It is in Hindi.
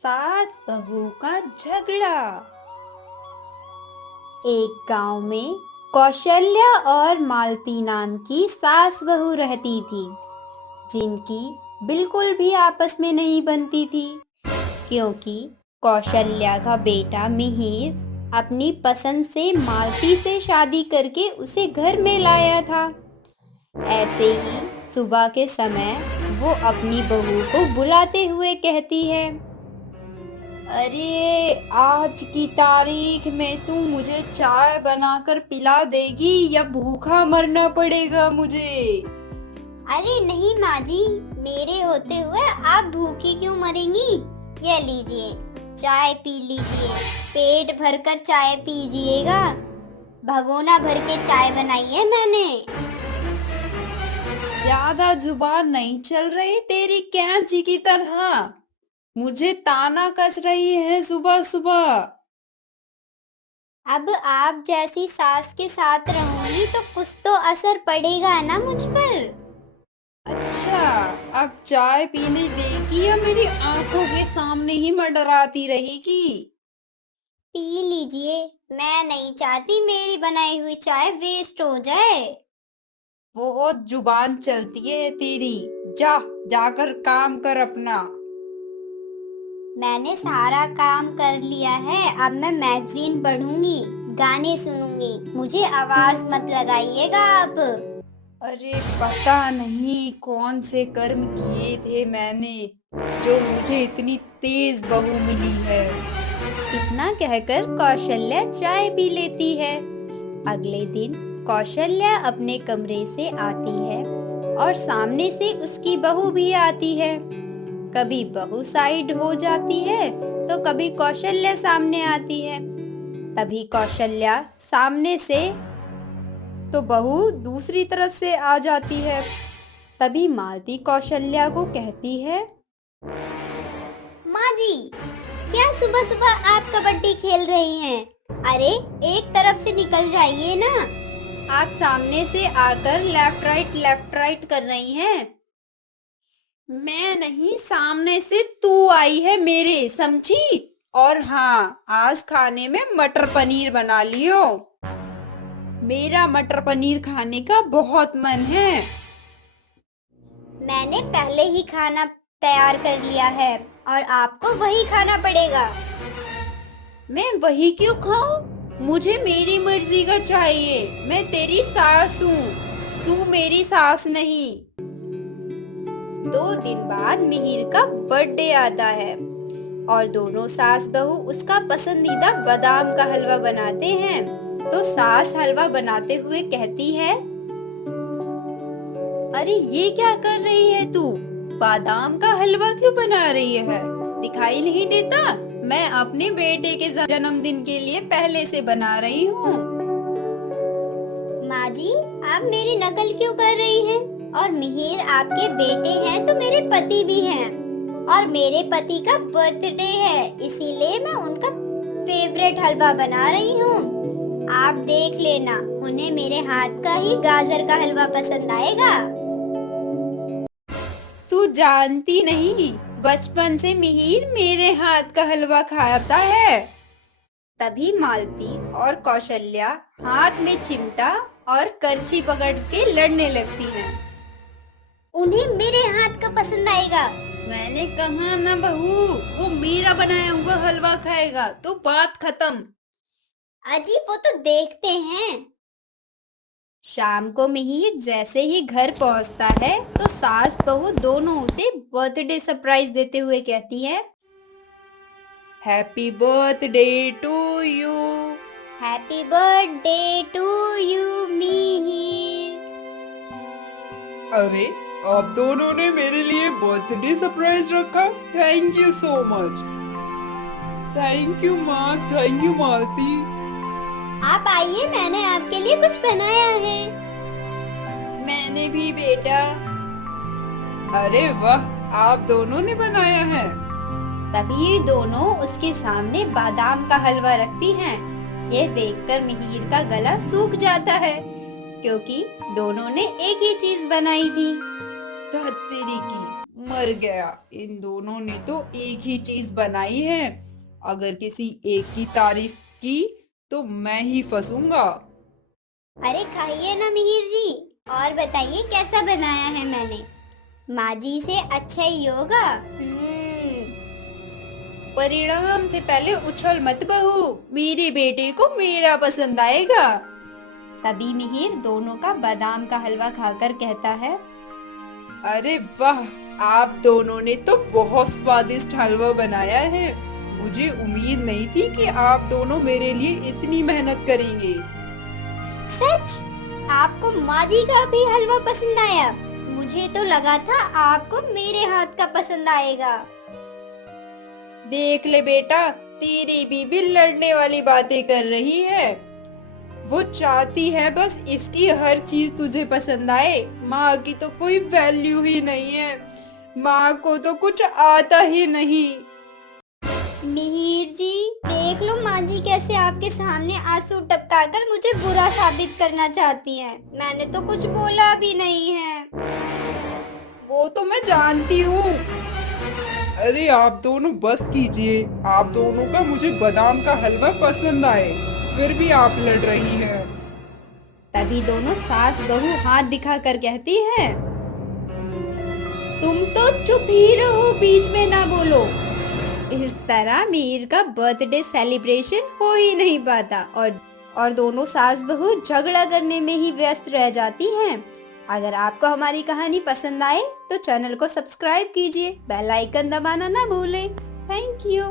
सास बहू का झगड़ा। एक गांव में कौशल्या और मालती नाम की सास बहू रहती थी, जिनकी बिल्कुल भी आपस में नहीं बनती थी, क्योंकि कौशल्या का बेटा मिहिर अपनी पसंद से मालती से शादी करके उसे घर में लाया था। ऐसे ही सुबह के समय वो अपनी बहू को बुलाते हुए कहती है, अरे आज की तारीख में तू मुझे चाय बनाकर पिला देगी या भूखा मरना पड़ेगा मुझे? अरे नहीं माँ जी, मेरे होते हुए आप भूखी क्यों मरेंगी? ये लीजिए, चाय पी लीजिए, पेट भरकर चाय पीजिएगा। भगोना भर के चाय बनाई है मैंने। ज्यादा जुबान नहीं चल रही तेरी कैंची की तरह। मुझे ताना कस रही है सुबह सुबह। अब आप जैसी सास के साथ रहूंगी तो कुछ तो असर पड़ेगा ना मुझ पर। अच्छा, अब चाय पीने देगी या मेरी आंखों के सामने ही मंडराती रहेगी? पी लीजिए, मैं नहीं चाहती मेरी बनाई हुई चाय वेस्ट हो जाए। बहुत जुबान चलती है तेरी। जा, जाकर काम कर अपना। मैंने सारा काम कर लिया है, अब मैं मैगजीन पढ़ूंगी, गाने सुनूंगी। मुझे आवाज मत लगाइएगा आप। अरे पता नहीं कौन से कर्म किए थे मैंने, जो मुझे इतनी तेज बहू मिली है। इतना कहकर कौशल्या चाय पी लेती है। अगले दिन कौशल्या अपने कमरे से आती है और सामने से उसकी बहू भी आती है। कभी बहू साइड हो जाती है तो कभी कौशल्या सामने आती है। तभी कौशल्या सामने से तो बहू दूसरी तरफ से आ जाती है। तभी मालती कौशल्या को कहती है, माँ जी, क्या सुबह सुबह आप कबड्डी खेल रही हैं? अरे एक तरफ से निकल जाइए ना। आप सामने से आकर लेफ्ट राइट कर रही हैं। मैं नहीं, सामने से तू आई है मेरे, समझी? और हाँ, आज खाने में मटर पनीर बना लियो। मेरा मटर पनीर खाने का बहुत मन है। मैंने पहले ही खाना तैयार कर लिया है और आपको वही खाना पड़ेगा। मैं वही क्यों खाऊं? मुझे मेरी मर्जी का चाहिए। मैं तेरी सास हूँ, तू मेरी सास नहीं। 2 दिन बाद मिहिर का बर्थडे आता है और दोनों सास बहू उसका पसंदीदा बादाम का हलवा बनाते हैं। तो सास हलवा बनाते हुए कहती है, अरे ये क्या कर रही है तू? बादाम का हलवा क्यों बना रही है? दिखाई नहीं देता? मैं अपने बेटे के जन्मदिन के लिए पहले से बना रही हूँ। माँ जी, आप मेरी नकल क्यों कर रही हैं? और मिहिर आपके बेटे हैं तो मेरे पति भी हैं, और मेरे पति का बर्थडे है, इसीलिए मैं उनका फेवरेट हलवा बना रही हूँ। आप देख लेना, उन्हें मेरे हाथ का ही गाजर का हलवा पसंद आएगा। तू जानती नहीं, बचपन से मिहिर मेरे हाथ का हलवा खाता है। तभी मालती और कौशल्या हाथ में चिमटा और करछी पकड़ के लड़ने लगती हैं। उन्हें मेरे हाथ का पसंद आएगा। मैंने कहा ना बहू, वो मेरा बनाया हुआ हलवा खाएगा, तो बात खत्म। अजी वो तो देखते हैं। शाम को मिहिर जैसे ही घर पहुंचता है तो सास बहू दोनों उसे बर्थडे सरप्राइज देते हुए कहती है, happy birthday to you. Happy birthday to you Mihir. अरे आप दोनों ने मेरे लिए बर्थडे सरप्राइज रखा। Thank you so much. Thank you माँ, थैंक यू मालती। आप आइए, मैंने आपके लिए कुछ बनाया है। मैंने भी बेटा। अरे वाह, आप दोनों ने बनाया है। तभी दोनों उसके सामने बादाम का हलवा रखती हैं। यह देखकर मिहिर का गला सूख जाता है, क्योंकि दोनों ने एक ही चीज बनाई थी। धत्तेरी की, मर गया। इन दोनों ने तो एक ही चीज बनाई है। अगर किसी एक की तारीफ की तो मैं ही फंसूंगा। अरे खाइए ना मिहिर जी, और बताइए कैसा बनाया है मैंने। माँ जी से अच्छा ही होगा। परिणाम से पहले उछल मत बहू, मेरे बेटे को मेरा पसंद आएगा। तभी मिहिर दोनों का बादाम का हलवा खाकर कहता है, अरे वाह, आप दोनों ने तो बहुत स्वादिष्ट हलवा बनाया है। मुझे उम्मीद नहीं थी कि आप दोनों मेरे लिए इतनी मेहनत करेंगे। सच? आपको माँ जी का भी हलवा पसंद आया? मुझे तो लगा था आपको मेरे हाथ का पसंद आएगा। देख ले बेटा, तेरी बीवी लड़ने वाली बातें कर रही है। वो चाहती है बस इसकी हर चीज तुझे पसंद आए। माँ की तो कोई वैल्यू ही नहीं है। माँ को तो कुछ आता ही नहीं। मिहिर जी, देख लो माँ जी कैसे आपके सामने आंसू टपकाकर मुझे बुरा साबित करना चाहती हैं। मैंने तो कुछ बोला भी नहीं है। वो तो मैं जानती हूँ। अरे आप दोनों बस कीजिए। आप दोनों का मुझे बादाम का हलवा पसंद आए, फिर भी आप लड़ रही हैं। तभी दोनों सास बहू हाथ दिखाकर कहती है, तुम तो चुप ही रहो, बीच में ना बोलो। इस तरह मीर का बर्थडे सेलिब्रेशन हो ही नहीं पाता और दोनों सास बहू झगड़ा करने में ही व्यस्त रह जाती हैं। अगर आपको हमारी कहानी पसंद आए तो चैनल को सब्सक्राइब कीजिए, बेल आइकन दबाना ना भूलें। Thank you.